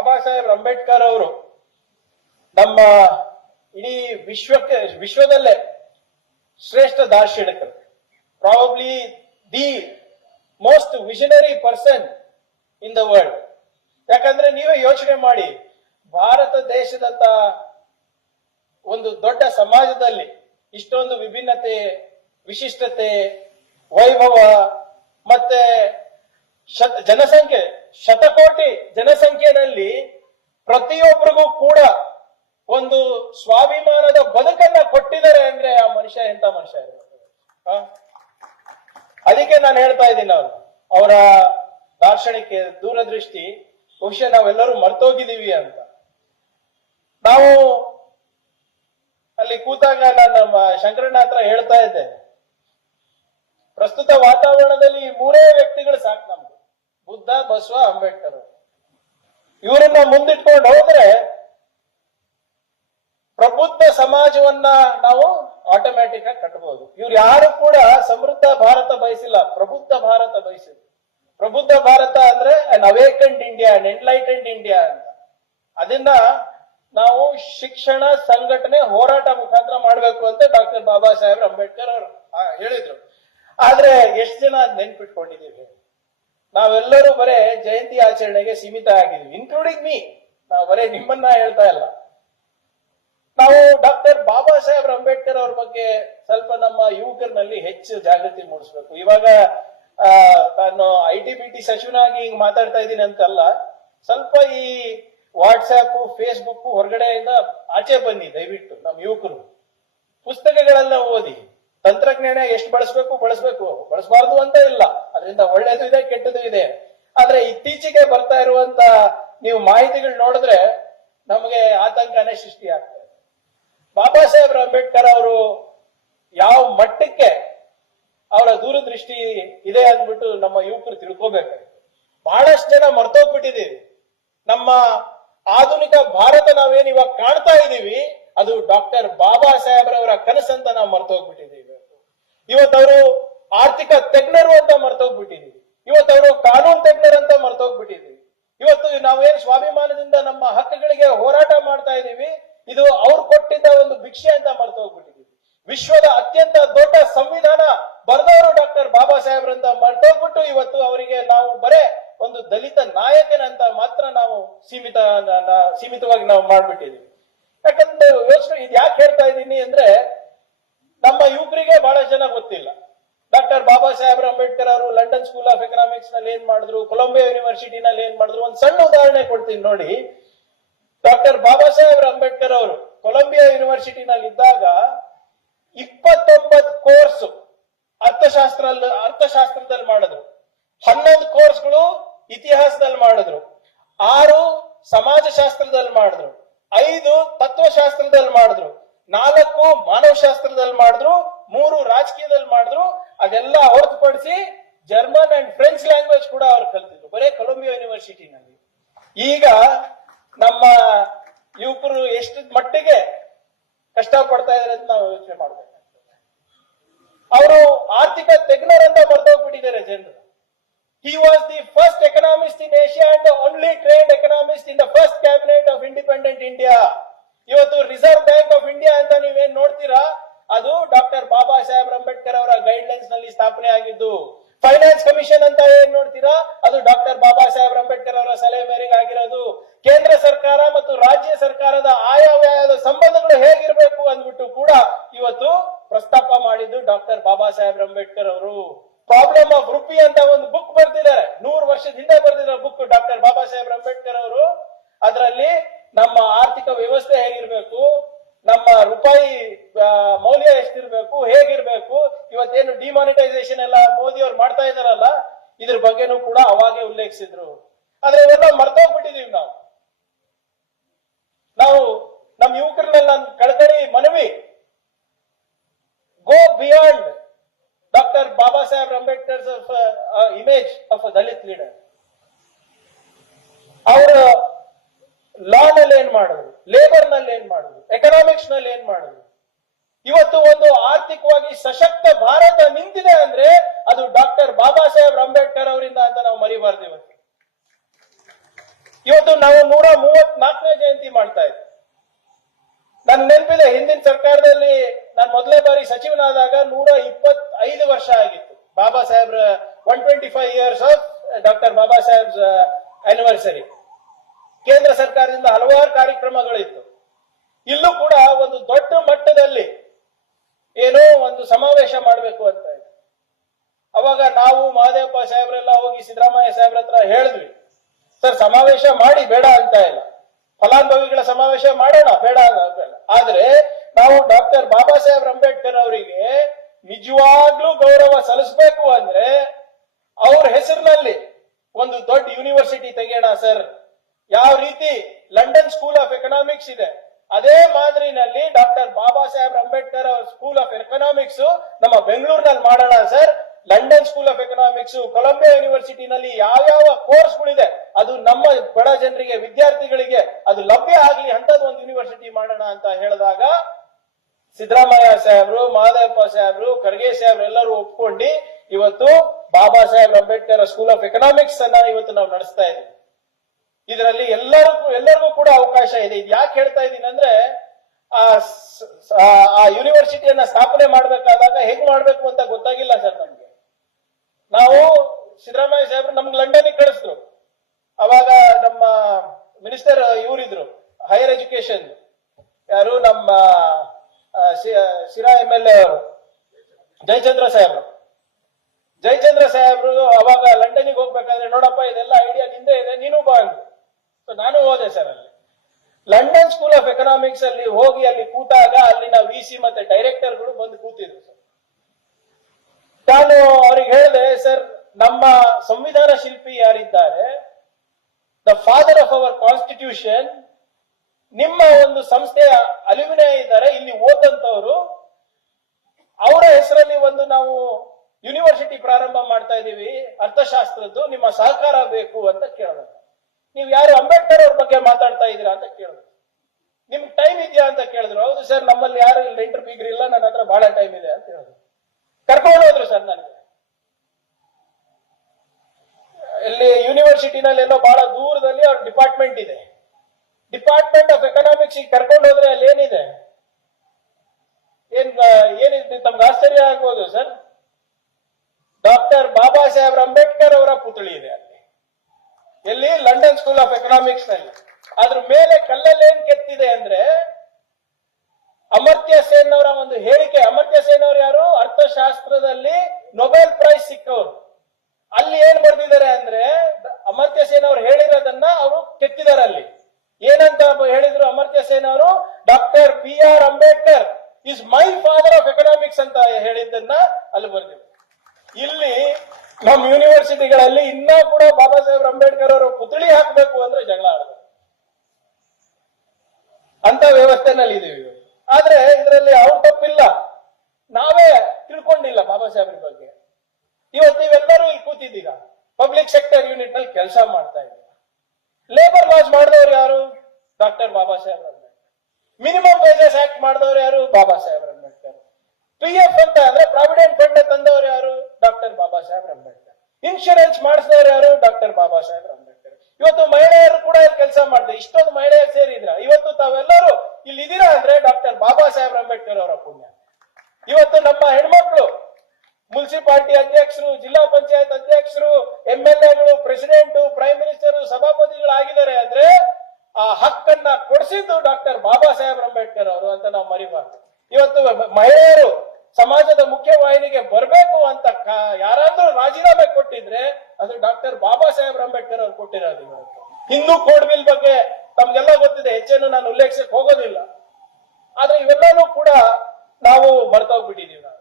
ಬಾಬಾ ಸಾಹೇಬ್ ಅಂಬೇಡ್ಕರ್ ಅವರು ನಮ್ಮ ಇಡೀ ವಿಶ್ವಕ್ಕೆ, ವಿಶ್ವದಲ್ಲೇ ಶ್ರೇಷ್ಠ ದಾರ್ಶನಿಕರು. Probably the most visionary person in the world ಯಾಕಂದ್ರೆ ನೀವೇ ಯೋಚನೆ ಮಾಡಿ, ಭಾರತ ದೇಶದಂತ ಒಂದು ದೊಡ್ಡ ಸಮಾಜದಲ್ಲಿ ಇಷ್ಟೊಂದು ವಿಭಿನ್ನತೆ, ವಿಶಿಷ್ಟತೆ, ವೈಭವ, ಮತ್ತೆ ಜನಸಂಖ್ಯೆ, ಶತಕೋಟಿ ಜನಸಂಖ್ಯೆಯಲ್ಲಿ ಪ್ರತಿಯೊಬ್ಬರಿಗೂ ಕೂಡ ಒಂದು ಸ್ವಾಭಿಮಾನದ ಬದುಕನ್ನ ಕೊಟ್ಟಿದ್ದಾರೆ ಅಂದ್ರೆ ಆ ಮನುಷ್ಯ ಎಂತ ಮನುಷ್ಯ? ಅದಕ್ಕೆ ನಾನು ಹೇಳ್ತಾ ಇದ್ದೀನಿ ಅವರು ಅವರ ದಾರ್ಶನಿಕ ದೂರದೃಷ್ಟಿ, ಬಹುಶಃ ನಾವೆಲ್ಲರೂ ಮರ್ತೋಗಿದ್ದೀವಿ ಅಂತ. ನಾವು ಅಲ್ಲಿ ಕೂತಾಗ ನಾನು ನಮ್ಮ ಶಂಕರಣ್ಣ ಹತ್ರ ಹೇಳ್ತಾ ಇದ್ದೆ ಪ್ರಸ್ತುತ ವಾತಾವರಣದಲ್ಲಿ ಮೂರೇ ವ್ಯಕ್ತಿಗಳು ಸಾಕು ನಮ್ಗೆ. ಬುದ್ಧ, ಬಸವ, ಅಂಬೇಡ್ಕರ್. ಇವರನ್ನ ಮುಂದಿಟ್ಕೊಂಡು ಹೋದ್ರೆ ಪ್ರಬುದ್ಧ ಸಮಾಜವನ್ನ ನಾವು ಆಟೋಮ್ಯಾಟಿಕ್ ಆಗಿ ಕಟ್ಟಬಹುದು ಇವ್ರು ಯಾರು ಕೂಡ ಸಮೃದ್ಧ ಭಾರತ ಬಯಸಿಲ್ಲ. ಪ್ರಬುದ್ಧ ಭಾರತ ಬಯಸಿದ್ರು. ಪ್ರಬುದ್ಧ ಭಾರತ ಅಂದ್ರೆ an awakened India an enlightened India ಅಂತ. ಅದನ್ನ ನಾವು ಶಿಕ್ಷಣ ಸಂಘಟನೆ ಹೋರಾಟ ಮುಖಾಂತರ ಮಾಡ್ಬೇಕು ಅಂತ ಡಾಕ್ಟರ್ ಬಾಬಾ ಸಾಹೇಬ್ ಅಂಬೇಡ್ಕರ್ ಅವರು ಹೇಳಿದ್ರು. ಆದ್ರೆ ಎಷ್ಟು ಜನ ಅದ್ ನೆನ್ಪಿಟ್ಕೊಂಡಿದೀವಿ ನಾವೆಲ್ಲರೂ ಬರೇ ಜಯಂತಿ ಆಚರಣೆಗೆ ಸೀಮಿತ ಆಗಿದ್ವಿ ಇನ್ಕ್ಲೂಡಿಂಗ್ ಮೀ ನಾವು ಬರೇ ನಿಮ್ಮನ್ನ ಹೇಳ್ತಾ ಇಲ್ಲ. ನಾವು ಡಾಕ್ಟರ್ ಬಾಬಾ ಸಾಹೇಬ್ ಅಂಬೇಡ್ಕರ್ ಅವ್ರ ಬಗ್ಗೆ ಸ್ವಲ್ಪ ನಮ್ಮ ಯುವಕರಲ್ಲಿ ಹೆಚ್ಚು ಜಾಗೃತಿ ಮೂಡಿಸ್ಬೇಕು. ಇವಾಗ ನಾನು ಐ ಟಿ ಬಿ ಟಿ ಸಚಿವನಾಗಿ ಹಿಂಗ್ ಮಾತಾಡ್ತಾ ಇದ್ದೀನಿ ಅಂತಲ್ಲ, ಸ್ವಲ್ಪ ಈ ವಾಟ್ಸ್ಆಪ್ ಫೇಸ್ಬುಕ್ ಹೊರಗಡೆಯಿಂದ ಆಚೆ ಬನ್ನಿ, ದಯವಿಟ್ಟು ನಮ್ಮ ಯುವಕರು. ಪುಸ್ತಕಗಳೆಲ್ಲ ಓದಿ. ತಂತ್ರಜ್ಞಾನ ಎಷ್ಟು ಬಳಸ್ಬೇಕು? ಬಳಸ್ಬೇಕು. ಬಳಸಬಾರ್ದು ಅಂತ ಇಲ್ಲ. ಅದರಿಂದ ಒಳ್ಳೇದು ಇದೆ ಕೆಟ್ಟದು ಇದೆ. ಆದ್ರೆ ಇತ್ತೀಚೆಗೆ ಬರ್ತಾ ಇರುವಂತ ನೀವು ಮಾಹಿತಿಗಳು ನೋಡಿದ್ರೆ ನಮಗೆ ಆತಂಕನೇ ಸೃಷ್ಟಿ ಆಗ್ತದೆ ಬಾಬಾ ಸಾಹೇಬ್ರ ಅಂಬೇಡ್ಕರ್ ಅವರು ಯಾವ ಮಟ್ಟಕ್ಕೆ ಅವರ ದೂರದೃಷ್ಟಿ ಇದೆ ಅಂದ್ಬಿಟ್ಟು ನಮ್ಮ ಯುವಕರು ತಿಳ್ಕೋಬೇಕು. ಬಹಳಷ್ಟು ಜನ ಮರ್ತೋಗ್ಬಿಟ್ಟಿದೀವಿ ನಮ್ಮ ಆಧುನಿಕ ಭಾರತ ನಾವೇನ್ ಇವಾಗ ಕಾಣ್ತಾ ಇದೀವಿ, ಅದು ಡಾಕ್ಟರ್ ಬಾಬಾ ಸಾಹೇಬ್ರವರ ಕನಸಂತ ನಾವು ಮರ್ತೋಗ್ಬಿಟ್ಟಿದೀವಿ ಇವತ್ತವರು ಆರ್ಥಿಕ ತಜ್ಞರು ಅಂತ ಮರ್ತೋಗ್ಬಿಟ್ಟಿದೀವಿ. ಇವತ್ತವರು ಕಾನೂನು ತಜ್ಞರು ಅಂತ ಮರ್ತೋಗ್ಬಿಟ್ಟಿದೀವಿ. ಇವತ್ತು ನಾವೇನ್ ಸ್ವಾಭಿಮಾನದಿಂದ ನಮ್ಮ ಹಕ್ಕುಗಳಿಗೆ ಹೋರಾಟ ಮಾಡ್ತಾ ಇದೀವಿ, ಇದು ಅವ್ರು ಕೊಟ್ಟಿದ್ದ ಒಂದು ಭಿಕ್ಷೆ ಅಂತ ಮರ್ತೋಗ್ಬಿಟ್ಟಿದೀವಿ. ವಿಶ್ವದ ಅತ್ಯಂತ ದೊಡ್ಡ ಸಂವಿಧಾನ ಬರೆದವರು ಡಾಕ್ಟರ್ ಬಾಬಾ ಸಾಹೇಬ್ರಂತ ಮರ್ತೋಗ್ಬಿಟ್ಟು ಇವತ್ತು ಅವರಿಗೆ ನಾವು ಬರೇ ಒಂದು ದಲಿತ ನಾಯಕನಂತ ಮಾತ್ರ ನಾವು ಸೀಮಿತ, ಸೀಮಿತವಾಗಿ ನಾವು ಮಾಡ್ಬಿಟ್ಟಿದೀವಿ ಯಾಕಂದ್ರೆ ಯೋಚನೆ ಇದು ಯಾಕೆ ಹೇಳ್ತಾ ಇದ್ದೀನಿ ಅಂದ್ರೆ ನಮ್ಮ ಯುವಕರಿಗೆ ಬಹಳ ಜನ ಗೊತ್ತಿಲ್ಲ ಡಾಕ್ಟರ್ ಬಾಬಾ ಸಾಹೇಬ್ ಅಂಬೇಡ್ಕರ್ ಅವರು ಲಂಡನ್ ಸ್ಕೂಲ್ ಆಫ್ ಎಕನಾಮಿಕ್ಸ್ನಲ್ಲಿ ಏನ್ ಮಾಡಿದ್ರು? ಕೊಲಂಬಿಯಾ ಯೂನಿವರ್ಸಿಟಿನಲ್ಲಿ ಏನ್ ಮಾಡಿದ್ರು? ಒಂದ್ ಸಣ್ಣ ಉದಾಹರಣೆ ಕೊಡ್ತೀನಿ ನೋಡಿ. ಡಾಕ್ಟರ್ ಬಾಬಾ ಸಾಹೇಬ್ ಅಂಬೇಡ್ಕರ್ ಅವರು ಕೊಲಂಬಿಯಾ ಯೂನಿವರ್ಸಿಟಿನಲ್ಲಿ ಇದ್ದಾಗ ಇಪ್ಪತ್ತೊಂಬತ್ತು ಕೋರ್ಸ್ ಅರ್ಥಶಾಸ್ತ್ರ ಅರ್ಥಶಾಸ್ತ್ರದಲ್ಲಿ ಮಾಡಿದ್ರು. ಹನ್ನೊಂದು ಕೋರ್ಸ್ಗಳು ಇತಿಹಾಸದಲ್ಲಿ ಮಾಡಿದ್ರು. ಆರು ಸಮಾಜಶಾಸ್ತ್ರದಲ್ಲಿ ಮಾಡಿದ್ರು. ಐದು ತತ್ವಶಾಸ್ತ್ರದಲ್ಲಿ ಮಾಡಿದ್ರು. ನಾಲ್ಕು ಮಾನವಶಾಸ್ತ್ರದಲ್ಲಿ ಮಾಡಿದ್ರು. ಮೂರು ರಾಜಕೀಯದಲ್ಲಿ ಮಾಡಿದ್ರು. ಅದೆಲ್ಲ ಹೊರತುಪಡಿಸಿ ಜರ್ಮನ್ ಅಂಡ್ ಫ್ರೆಂಚ್ ಲ್ಯಾಂಗ್ವೇಜ್ ಕೂಡ ಅವ್ರು ಕಲ್ತಿದ್ರು, ಬರೇ ಕೊಲಂಬಿಯಾ ಯೂನಿವರ್ಸಿಟಿನಲ್ಲಿ. ಈಗ ನಮ್ಮ ಯುವಕರು ಎಷ್ಟು ಮಟ್ಟಿಗೆ ಕಷ್ಟ ಪಡ್ತಾ ಇದಾರೆ ಅಂತ ನಾವು ಯೋಚನೆ ಮಾಡ್ಬೇಕಾಗ್ತದೆ ಅವರು ಆರ್ಥಿಕ ತಜ್ಞರಂತ ಬರ್ತೋಗ್ಬಿಟ್ಟಿದ್ದಾರೆ ಜನರು. He was the first economist in Asia and only only economist in the first cabinet of independent India. ಇವತ್ತು ರಿಸರ್ವ್ ಬ್ಯಾಂಕ್ ಆಫ್ ಇಂಡಿಯಾ ಅಂತ ನೀವೇನ್ ನೋಡ್ತೀರಾ? ಅದು ಡಾಕ್ಟರ್ ಬಾಬಾ ಸಾಹೇಬ್ ಅಂಬೇಡ್ಕರ್ ಅವರ ಗೈಡ್ಲೈನ್ಸ್ನಲ್ಲಿ ಸ್ಥಾಪನೆ ಆಗಿದ್ದು ಫೈನಾನ್ಸ್ ಕಮಿಷನ್ ಅಂತ ಏನ್ ನೋಡ್ತೀರಾ ಅದು ಡಾಕ್ಟರ್ ಬಾಬಾ ಸಾಹೇಬ್ ಅಂಬೇಡ್ಕರ್ ಅವರ ಸಲಹೆ ಮೇರೆಗೆ ಆಗಿರೋದು ಕೇಂದ್ರ ಸರ್ಕಾರ ಮತ್ತು ರಾಜ್ಯ ಸರ್ಕಾರದ ಆಯವ್ಯಯದ ಸಂಬಂಧಗಳು ಹೇಗಿರ್ಬೇಕು ಅಂದ್ಬಿಟ್ಟು ಕೂಡ ಇವತ್ತು ಪ್ರಸ್ತಾಪ ಮಾಡಿದ್ದು ಡಾಕ್ಟರ್ ಬಾಬಾ ಸಾಹೇಬ್ ಅಂಬೇಡ್ಕರ್ ಅವರು. ಪ್ರಾಬ್ಲಮ್ ಆಫ್ ರುಪಿ ಅಂತ ಒಂದು ಬುಕ್ ಬರ್ದಿದ್ದಾರೆ. ನೂರು ವರ್ಷದ ಹಿಂದೆ ಬರ್ದಿರೋ ಬುಕ್ ಡಾಕ್ಟರ್ ಬಾಬಾ ಸಾಹೇಬ್ ಅಂಬೇಡ್ಕರ್ ಅವರು. ಅದರಲ್ಲಿ ನಮ್ಮ ಆರ್ಥಿಕ ವ್ಯವಸ್ಥೆ ಹೇಗಿರ್ಬೇಕು, ನಮ್ಮ ರೂಪಾಯಿ ಮೌಲ್ಯ ಎಷ್ಟಿರ್ಬೇಕು, ಹೇಗಿರ್ಬೇಕು, ಇವತ್ತೇನು ಡಿಮಾನಿಟೈಸೇಷನ್ ಎಲ್ಲ ಮೋದಿ ಅವ್ರು ಮಾಡ್ತಾ ಇದಾರಲ್ಲ ಇದ್ರ ಬಗ್ಗೆನೂ ಕೂಡ ಅವಾಗೆ ಉಲ್ಲೇಖಿಸಿದ್ರು. ಆದ್ರೆ ಇವೆಲ್ಲ ಮರ್ತೋಗ್ಬಿಟ್ಟಿದೀವಿ ನಾವು. ನಾವು ನಮ್ಮ ಯುವಕರನ್ನ ನನ್ನ ಕಳಕಳಿ ಮನವಿ. Go beyond doctor Baba Saheb Ambedkar image of a Dalit leader ಅವರ ಲಾ ನಲ್ಲಿ ಏನ್ ಮಾಡಿದ್ರು? ಲೇಬರ್ನಲ್ಲಿ ಏನ್ ಮಾಡಿದ್ರು? ಎಕನಾಮಿಕ್ಸ್ನಲ್ಲಿ ಏನ್ ಮಾಡಿದ್ರು? ಇವತ್ತು ಒಂದು ಆರ್ಥಿಕವಾಗಿ ಸಶಕ್ತ ಭಾರತ ನಿಂತಿದೆ ಅಂದ್ರೆ ಅದು ಡಾಕ್ಟರ್ ಬಾಬಾ ಸಾಹೇಬ್ ಅಂಬೇಡ್ಕರ್ ಅವರಿಂದ ಅಂತ ನಾವು ಮರಿಬಾರ್ದು ಇವತ್ತು. ಇವತ್ತು ನಾವು ನೂರ ಮೂವತ್ನಾಲ್ಕನೇ ಜಯಂತಿ ಮಾಡ್ತಾ ಇದ್ದೀವಿ ನನ್ ನೆನಪಿದೆ ಹಿಂದಿನ ಸರ್ಕಾರದಲ್ಲಿ ನಾನು ಮೊದಲೇ ಬಾರಿ ಸಚಿವನಾದಾಗ ನೂರ ಇಪ್ಪತ್ತೈದು ವರ್ಷ ಆಗಿತ್ತು. ಬಾಬಾ ಸಾಹೇಬ್ರ one twenty five years of doctor Baba Saheb anniversary ಕೇಂದ್ರ ಸರ್ಕಾರದಿಂದ ಹಲವಾರು ಕಾರ್ಯಕ್ರಮಗಳಿತ್ತು. ಇಲ್ಲೂ ಕೂಡ ಒಂದು ದೊಡ್ಡ ಮಟ್ಟದಲ್ಲಿ ಏನೋ ಒಂದು ಸಮಾವೇಶ ಮಾಡಬೇಕು ಅಂತ ಇದೆ. ಅವಾಗ ನಾವು ಮಹದೇವಪ್ಪ ಸಾಹೇಬ್ರೆಲ್ಲ ಹೋಗಿ ಸಿದ್ದರಾಮಯ್ಯ ಸಾಹೇಬ್ರ ಹತ್ರ ಹೇಳಿದ್ವಿ, ಸರ್, ಸಮಾವೇಶ ಮಾಡಿ, ಬೇಡ ಅಂತ ಇಲ್ಲ. ಫಲಾನುಭವಿಗಳ ಸಮಾವೇಶ ಮಾಡೋಣ, ಬೇಡ ಅಂತ ಇಲ್ಲ. ಡಾಕ್ಟರ್ ಬಾಬಾ ಸಾಹೇಬ್ ಅಂಬೇಡ್ಕರ್ ಅವರಿಗೆ ನಿಜವಾಗ್ಲೂ ಗೌರವ ಸಲ್ಲಿಸಬೇಕು ಅಂದ್ರೆ ಅವ್ರ ಹೆಸರಿನಲ್ಲಿ ಒಂದು ದೊಡ್ಡ ಯೂನಿವರ್ಸಿಟಿ ತೆಗೆಯೋಣ ಸರ್. ಯಾವ ರೀತಿ ಲಂಡನ್ ಸ್ಕೂಲ್ ಆಫ್ ಎಕನಾಮಿಕ್ಸ್ ಇದೆ, ಅದೇ ಮಾದರಿನಲ್ಲಿ ಡಾಕ್ಟರ್ ಬಾಬಾ ಸಾಹೇಬ್ ಅಂಬೇಡ್ಕರ್ ಅವರ ಸ್ಕೂಲ್ ಆಫ್ ಎಕನಾಮಿಕ್ಸ್ ನಮ್ಮ ಬೆಂಗಳೂರಿನಲ್ಲಿ ಮಾಡೋಣ sir. London School of Economics, Columbia ಯೂನಿವರ್ಸಿಟಿನಲ್ಲಿ ಯಾವ್ಯಾವ ಕೋರ್ಸ್ಗಳಿದೆ, ಅದು ನಮ್ಮ ಬಡ ಜನರಿಗೆ, ವಿದ್ಯಾರ್ಥಿಗಳಿಗೆ ಅದು ಲಭ್ಯ ಆಗಲಿ ಅಂತದ್ ಒಂದು ಯೂನಿವರ್ಸಿಟಿ ಮಾಡೋಣ ಅಂತ ಹೇಳಿದಾಗ ಸಿದ್ದರಾಮಯ್ಯ ಸಾಹೇಬ್ರು, ಮಹದೇವಪ್ಪ ಸಾಹೇಬ್ರು, ಖರ್ಗೆ ಸಾಹೇಬ್ರು ಎಲ್ಲರೂ ಒಪ್ಕೊಂಡು ಇವತ್ತು Baba Saheb Ambedkar School of Economics ಅನ್ನ ಇವತ್ತು ನಾವು ನಡೆಸ್ತಾ ಇದ್ದೀವಿ. ಇದರಲ್ಲಿ ಎಲ್ಲರಿಗೂ ಎಲ್ಲರಿಗೂ ಕೂಡ ಅವಕಾಶ ಇದೆ. ಇದು ಯಾಕೆ ಹೇಳ್ತಾ ಇದ್ದೀನಿ ಅಂದ್ರೆ, ಆ ಯೂನಿವರ್ಸಿಟಿಯನ್ನ ಸ್ಥಾಪನೆ ಮಾಡ್ಬೇಕಾದಾಗ ಹೆಂಗ್ ಮಾಡ್ಬೇಕು ಅಂತ ಗೊತ್ತಾಗಿಲ್ಲ ಸರ್ ನಮ್ಗೆ. ನಾವು ಸಿದ್ದರಾಮಯ್ಯ ಸಾಹೇಬ್ರು ನಮ್ಗೆ ಲಂಡನ್ಗೆ ಕಳಿಸಿದ್ರು. ಅವಾಗ ನಮ್ಮ ಮಿನಿಸ್ಟರ್ ಇವರಿದ್ರು, ಹೈಯರ್ ಎಜುಕೇಶನ್ ಯಾರು ನಮ್ಮ ಶಿರಾ ಎಂ ಎಲ್ ಎ ಅವರು. ಜಯಚಂದ್ರ ಸಾಹೇಬ್ರು. ಜಯಚಂದ್ರ ಸಾಹೇಬ್ರು ಅವಾಗ ಲಂಡನ್ಗೆ ಹೋಗ್ಬೇಕಾದ್ರೆ, ನೋಡಪ್ಪ, ಇದೆಲ್ಲ ಐಡಿಯಾ ನಿಂದೆ ಇದೆ, ನೀನು ಬಾ ಸೊ ನಾನು ಹೋದೆ ಸರ್ ಅಲ್ಲಿ. ಲಂಡನ್ ಸ್ಕೂಲ್ ಆಫ್ ಎಕನಾಮಿಕ್ಸ್ ಅಲ್ಲಿ ಹೋಗಿ ಅಲ್ಲಿ ಕೂತಾಗ ಅಲ್ಲಿನ ವಿ ಸಿ ಮತ್ತೆ ಡೈರೆಕ್ಟರ್ಗಳು ಬಂದು ಕೂತಿದ್ರು ಸರ್ ನಾನು ಅವ್ರಿಗೆ ಹೇಳಿದೆ ಸರ್ ನಮ್ಮ ಸಂವಿಧಾನ ಶಿಲ್ಪಿ ಯಾರಿದ್ದಾರೆ? The father of our constitution ನಿಮ್ಮ ಒಂದು ಸಂಸ್ಥೆಯ ಅಲ್ಯುಮಿನಿಯ ಇದ್ದಾರೆ, ಇಲ್ಲಿ ಓದಂತವರು ಅವರ ಹೆಸರಲ್ಲಿ ಒಂದು ನಾವು ಯೂನಿವರ್ಸಿಟಿ ಪ್ರಾರಂಭ ಮಾಡ್ತಾ ಇದೀವಿ ಅರ್ಥಶಾಸ್ತ್ರದ್ದು, ನಿಮ್ಮ ಸಹಕಾರ ಬೇಕು ಅಂತ ಕೇಳಿದ್ರು ನೀವು ಯಾರು ಅಂಬೇಡ್ಕರ್ ಅವ್ರ ಬಗ್ಗೆ ಮಾತಾಡ್ತಾ ಇದ್ದೀರಾ ಅಂತ ಕೇಳಿದ್ರು ನಿಮ್ ಟೈಮ್ ಇದೆಯಾ ಅಂತ ಕೇಳಿದ್ರು. ಹೌದು ಸರ್, ನಮ್ಮಲ್ಲಿ ಯಾರು ಇಲ್ಲಿ ನೆಂಟರು ಬೀಗ್ರಿಲ್ಲ ನನ್ನ ಹತ್ರ ಬಹಳ ಟೈಮ್ ಇದೆ ಅಂತ ಹೇಳಿದ್ರು ಕರ್ಕೊಂಡು ಹೋದ್ರು ಸರ್ ನನಗೆ. ಇಲ್ಲಿ ಯೂನಿವರ್ಸಿಟಿನಲ್ಲಿ ಎಲ್ಲೋ ಬಹಳ ದೂರದಲ್ಲಿ ಅವ್ರ ಡಿಪಾರ್ಟ್ಮೆಂಟ್ ಇದೆ. ಡಿಪಾರ್ಟ್ಮೆಂಟ್ ಆಫ್ ಎಕನಾಮಿಕ್ಸ್ ಕರ್ಕೊಂಡು ಹೋದ್ರೆ ಅಲ್ಲಿ ಏನಿದೆ? ಏನ್ ಏನಿದೆ ತಮ್ಗೆ ಆಶ್ಚರ್ಯ ಆಗ್ಬೋದು ಸರ್? ಡಾಕ್ಟರ್ ಬಾಬಾ ಸಾಹೇಬ್ ಅಂಬೇಡ್ಕರ್ ಅವರ ಪುತ್ಳಿ ಇದೆ ಅಲ್ಲಿ. ಎಲ್ಲಿ? ಲಂಡನ್ ಸ್ಕೂಲ್ ಆಫ್ ಎಕನಾಮಿಕ್ಸ್ನಲ್ಲಿ. ಅದ್ರ ಮೇಲೆ ಕಲ್ಲಲ್ಲಿ ಏನ್ ಕೆತ್ತಿದೆ ಅಂದ್ರೆ, ಅಮರ್ತ್ಯ ಸೇನ್ ಅವರ ಒಂದು ಹೇಳಿಕೆ. ಅಮರ್ತ್ಯ ಸೇನ್ ಅವರು ಯಾರು? ಅರ್ಥಶಾಸ್ತ್ರದಲ್ಲಿ ನೊಬೆಲ್ ಪ್ರೈಸ್ ಸಿಕ್ಕವರು. ಅಲ್ಲಿ ಏನ್ ಬರ್ದಿದ್ದಾರೆ ಅಂದ್ರೆ, ಅಮರ್ತ್ಯ ಸೇನ್ ಅವರು ಹೇಳಿರೋದನ್ನ ಅವರು ಕೆತ್ತಿದ್ದಾರೆ ಅಲ್ಲಿ. ಏನಂತ ಹೇಳಿದ್ರು ಅಮರ್ತ್ಯ ಸೇನ್ ಅವರು doctor B R Ambedkar is my father of economics ಅಂತ ಹೇಳಿದ್ದನ್ನ ಅಲ್ಲಿ ಬರ್ದಿದ್ರು. ಇಲ್ಲಿ ನಮ್ಮ ಯೂನಿವರ್ಸಿಟಿಗಳಲ್ಲಿ ಇನ್ನೂ ಕೂಡ ಬಾಬಾ ಸಾಹೇಬ್ ಅಂಬೇಡ್ಕರ್ ಅವರು ಪುತ್ಳಿ ಹಾಕಬೇಕು ಅಂದ್ರೆ ಜಗಳ ಆಡ್ತಾರೆ ಅಂತ ವ್ಯವಸ್ಥೆನಲ್ಲಿ ಇದೀವಿ ಆದ್ರೆ ಇದರಲ್ಲಿ ಅವ್ರ ತಪ್ಪಿಲ್ಲ. ನಾವೇ ತಿಳ್ಕೊಂಡಿಲ್ಲ ಬಾಬಾ ಸಾಹೇಬ್ರ ಬಗ್ಗೆ. ಇವತ್ತು ನೀವೆಲ್ಲರೂ ಇಲ್ಲಿ ಕೂತಿದ್ದೀರಾ? ಪಬ್ಲಿಕ್ ಸೆಕ್ಟರ್ ಯೂನಿಟ್ನಲ್ಲಿ ಕೆಲಸ ಮಾಡ್ತಾ ಇದ್ದೀರಾ? ಲೇಬರ್ ಲಾಸ್ ಯಾರು doctor Baba Saheb Ambedkar. Minimum wages act ಮಾಡಿದವರು ಯಾರು? ಬಾಬಾ ಸಾಹೇಬ್ ಅಂಬೇಡ್ಕರ್. ಪಿ ಎಫ್ ಅಂತ ಅಂದ್ರೆ ಪ್ರಾವಿಡೆಂಟ್ ಫಂಡ್ ತಂದವರು ಯಾರು? ಡಾಕ್ಟರ್ ಬಾಬಾ ಸಾಹೇಬ್ರ ಅಂಬೇಡ್ಕರ್. ಇನ್ಶೂರೆನ್ಸ್ ಮಾಡಿಸಿದವರು ಯಾರು? ಡಾಕ್ಟರ್ ಬಾಬಾ ಸಾಹೇಬ್ ಅಂಬೇಡ್ಕರ್. ಇವತ್ತು ಮಹಿಳೆಯರು ಕೂಡ ಕೆಲಸ ಮಾಡಿದೆ ಇಷ್ಟೊಂದು ಮಹಿಳೆಯರು ಸೇರಿದ್ರ ಇವತ್ತು ತಾವೆಲ್ಲರೂ ಇಲ್ಲಿ ಇದೀರಾ ಅಂದ್ರೆ ಡಾಕ್ಟರ್ ಬಾಬಾ ಸಾಹೇಬ್ರ ಅಂಬೇಡ್ಕರ್ ಅವರ ಪುಣ್ಯ. ಇವತ್ತು ನಮ್ಮ ಹೆಣ್ಮಕ್ಳು, ಮುನ್ಸಿಪಾಲಿಟಿ ಅಧ್ಯಕ್ಷರು, ಜಿಲ್ಲಾ ಪಂಚಾಯತ್ ಅಧ್ಯಕ್ಷರು ಎಂ ಎಲ್ ಎಗಳು ಪ್ರೆಸಿಡೆಂಟ್ ಪ್ರೈಮ್ ಮಿನಿಸ್ಟರ್ ಸಭಾಪತಿಗಳು ಆಗಿದ್ದಾರೆ ಅಂದ್ರೆ ಆ ಹಕ್ಕನ್ನ ಕೊಡಿಸಿದ್ದು ಡಾಕ್ಟರ್ ಬಾಬಾ ಸಾಹೇಬ್ ಅಂಬೇಡ್ಕರ್ ಅವರು ಅಂತ ನಾವು ಮರಿಬಾರ್ದು. ಇವತ್ತು ಮಹಿಳೆಯರು ಸಮಾಜದ ಮುಖ್ಯ ವಾಹಿನಿಗೆ ಬರಬೇಕು ಅಂತ ಯಾರಾದ್ರೂ ರಾಜೀನಾಮೆ ಕೊಟ್ಟಿದ್ರೆ ಅದು ಡಾಕ್ಟರ್ ಬಾಬಾ ಸಾಹೇಬ್ ಅಂಬೇಡ್ಕರ್ ಅವ್ರು ಕೊಟ್ಟಿರೋದು ಇವತ್ತು. ಹಿಂದೂ ಕೋಡ್ ಬಿಲ್ ಬಗ್ಗೆ ತಮ್ಗೆಲ್ಲ ಗೊತ್ತಿದೆ, ಹೆಚ್ಚೇನು ನಾನು ಉಲ್ಲೇಖಿಸಕ್ ಹೋಗೋದಿಲ್ಲ. ಆದ್ರೆ ಇವೆಲ್ಲನೂ ಕೂಡ ನಾವು ಮರ್ತೋಗ್ಬಿಟ್ಟಿದೀವಿ ನಾವು.